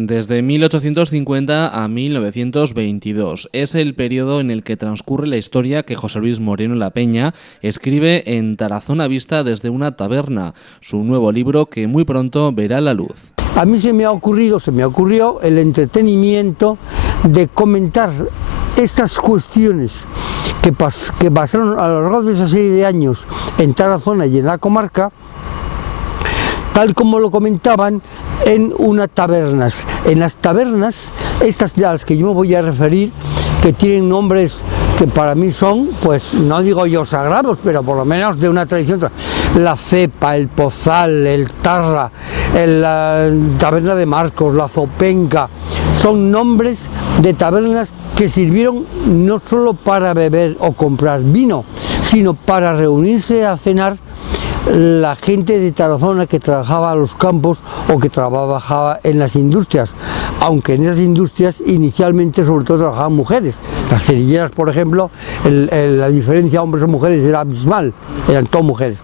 Desde 1850 a 1922 es el periodo en el que transcurre la historia que José Luis Moreno La Peña escribe en Tarazona vista desde una taberna, su nuevo libro que muy pronto verá la luz. A mí se me ocurrió el entretenimiento de comentar estas cuestiones que pasaron a lo largo de esa serie de años en Tarazona y en la comarca, tal como lo comentaban en unas tabernas. En las tabernas, estas de las que yo me voy a referir, que tienen nombres que para mí son, pues no digo yo sagrados, pero por lo menos de una tradición. La Cepa, el Pozal, el Tarra, la Taberna de Marcos, la Zopenca, son nombres de tabernas que sirvieron no solo para beber o comprar vino, sino para reunirse a cenar la gente de Tarazona que trabajaba a los campos o que trabajaba en las industrias, aunque en esas industrias inicialmente sobre todo trabajaban mujeres. Las cerilleras, por ejemplo, la diferencia hombres o mujeres era abismal, eran todas mujeres.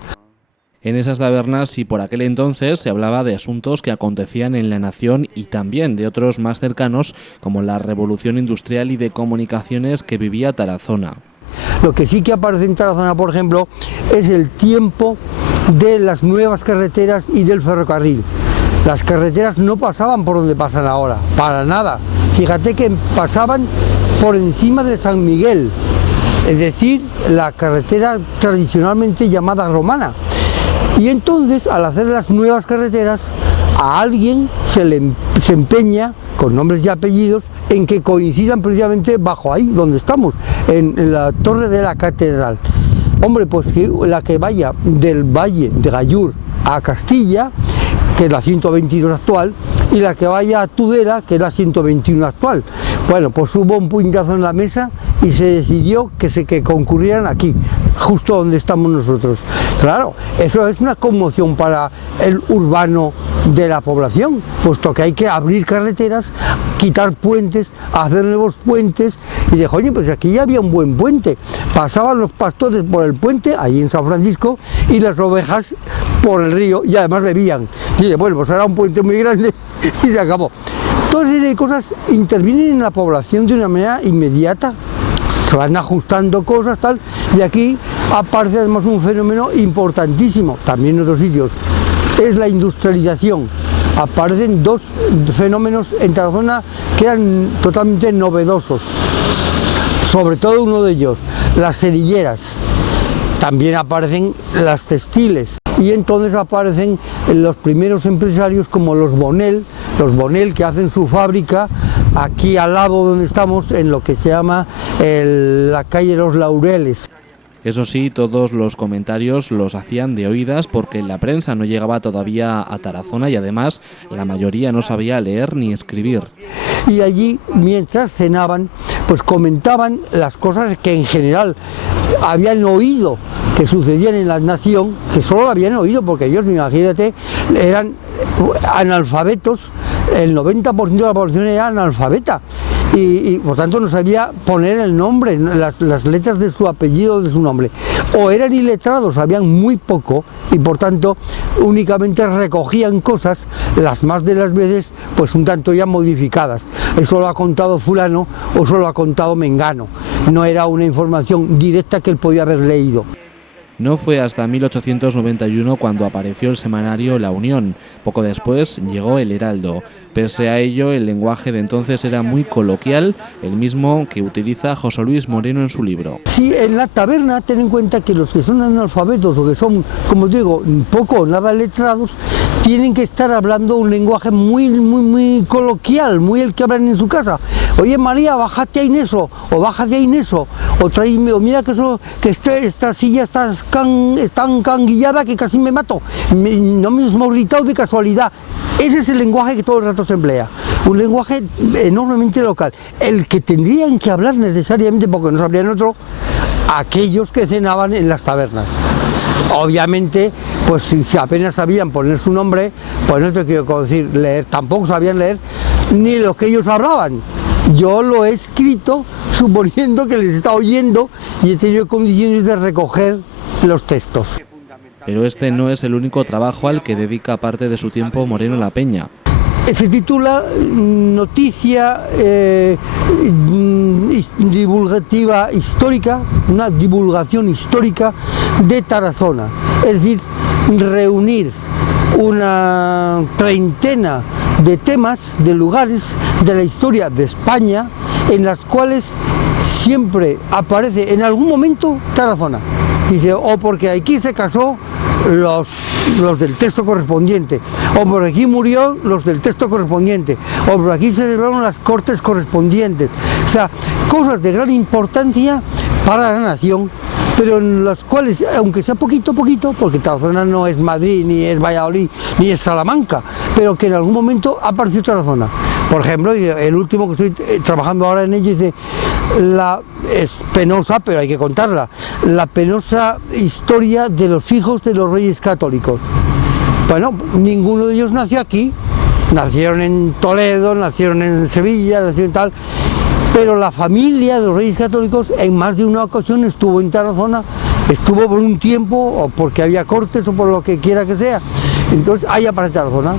En esas tabernas y por aquel entonces se hablaba de asuntos que acontecían en la nación y también de otros más cercanos como la revolución industrial y de comunicaciones que vivía Tarazona. Lo que sí que aparece en Tarazona, por ejemplo, es el tiempo de las nuevas carreteras y del ferrocarril. Las carreteras no pasaban por donde pasan ahora, para nada. Fíjate que pasaban por encima de San Miguel, es decir, la carretera tradicionalmente llamada romana. Y entonces, al hacer las nuevas carreteras, a alguien se empeña, con nombres y apellidos, en que coincidan precisamente bajo ahí donde estamos, en la torre de la catedral. Hombre, pues que la que vaya del Valle de Gallur a Castilla, que es la 122 actual, y la que vaya a Tudela, que es la 121 actual. Bueno, pues hubo un puñetazo en la mesa y se decidió que concurrieran aquí, justo donde estamos nosotros. Claro, eso es una conmoción para el urbano de la población, puesto que hay que abrir carreteras, quitar puentes, hacer nuevos puentes, y dijo, oye, pues aquí ya había un buen puente, pasaban los pastores por el puente, allí en San Francisco, y las ovejas por el río, y además bebían. Y dice, bueno, pues era un puente muy grande, y se acabó. Todas esas cosas intervienen en la población de una manera inmediata, se van ajustando cosas, tal, y aquí aparece además un fenómeno importantísimo, también en otros sitios, es la industrialización. Aparecen dos fenómenos en Tarazona que eran totalmente novedosos, sobre todo uno de ellos, las cerilleras. También aparecen las textiles y entonces aparecen los primeros empresarios como los Bonel que hacen su fábrica aquí al lado donde estamos, en lo que se llama la calle de los Laureles. Eso sí, todos los comentarios los hacían de oídas porque la prensa no llegaba todavía a Tarazona y además la mayoría no sabía leer ni escribir. Y allí, mientras cenaban, pues comentaban las cosas que en general habían oído que sucedían en la nación, que solo habían oído porque ellos, imagínate, eran analfabetos, el 90% de la población era analfabeta y por tanto no sabía poner el nombre, las letras de su apellido, de su nombre, o eran iletrados, sabían muy poco y por tanto únicamente recogían cosas, las más de las veces pues un tanto ya modificadas. Eso lo ha contado fulano o eso lo ha contado mengano, no era una información directa que él podía haber leído. No fue hasta 1891 cuando apareció el semanario La Unión. Poco después llegó el Heraldo. Pese a ello, el lenguaje de entonces era muy coloquial, el mismo que utiliza José Luis Moreno en su libro. Sí, en la taberna ten en cuenta que los que son analfabetos o que son, como digo, poco o nada letrados, tienen que estar hablando un lenguaje muy coloquial, muy el que hablan en su casa. Oye María, bájate ahí en eso, o bájate ahí en eso, o tráeme, o mira que esta silla está tan canguillada que casi me mato, no me hemos gritado de casualidad. Ese es el lenguaje que todo el rato se emplea, un lenguaje enormemente local, el que tendrían que hablar necesariamente, porque no sabrían otro, aquellos que cenaban en las tabernas. Obviamente, pues si apenas sabían poner su nombre, pues no te quiero decir leer, tampoco sabían leer ni lo que ellos hablaban. Yo lo he escrito suponiendo que les está oyendo y he tenido condiciones de recoger los textos. Pero este no es el único trabajo al que dedica parte de su tiempo Moreno La Peña. Se titula Noticia divulgativa histórica, una divulgación histórica de Tarazona. Es decir, reunir una treintena de temas, de lugares de la historia de España, en las cuales siempre aparece en algún momento Tarazona. Dice, o porque aquí se casó los del texto correspondiente, o por aquí murió los del texto correspondiente, o por aquí se celebraron las cortes correspondientes. O sea, cosas de gran importancia para la nación, pero en las cuales, aunque sea poquito a poquito, porque Tarazona no es Madrid, ni es Valladolid, ni es Salamanca, pero que en algún momento ha aparecido Tarazona. Por ejemplo, el último que estoy trabajando ahora en ello dice, es penosa, pero hay que contarla, la penosa historia de los hijos de los reyes católicos. Bueno, ninguno de ellos nació aquí, nacieron en Toledo, nacieron en Sevilla, nacieron en tal, pero la familia de los reyes católicos en más de una ocasión estuvo en Tarazona, estuvo por un tiempo, o porque había cortes, o por lo que quiera que sea. Entonces ahí aparece Tarazona.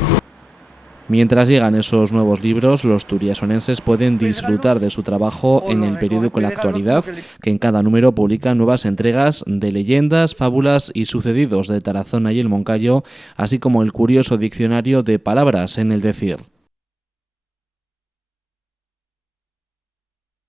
Mientras llegan esos nuevos libros, los turiasonenses pueden disfrutar de su trabajo en el periódico La Actualidad, que en cada número publica nuevas entregas de leyendas, fábulas y sucedidos de Tarazona y el Moncayo, así como el curioso diccionario de palabras en el decir.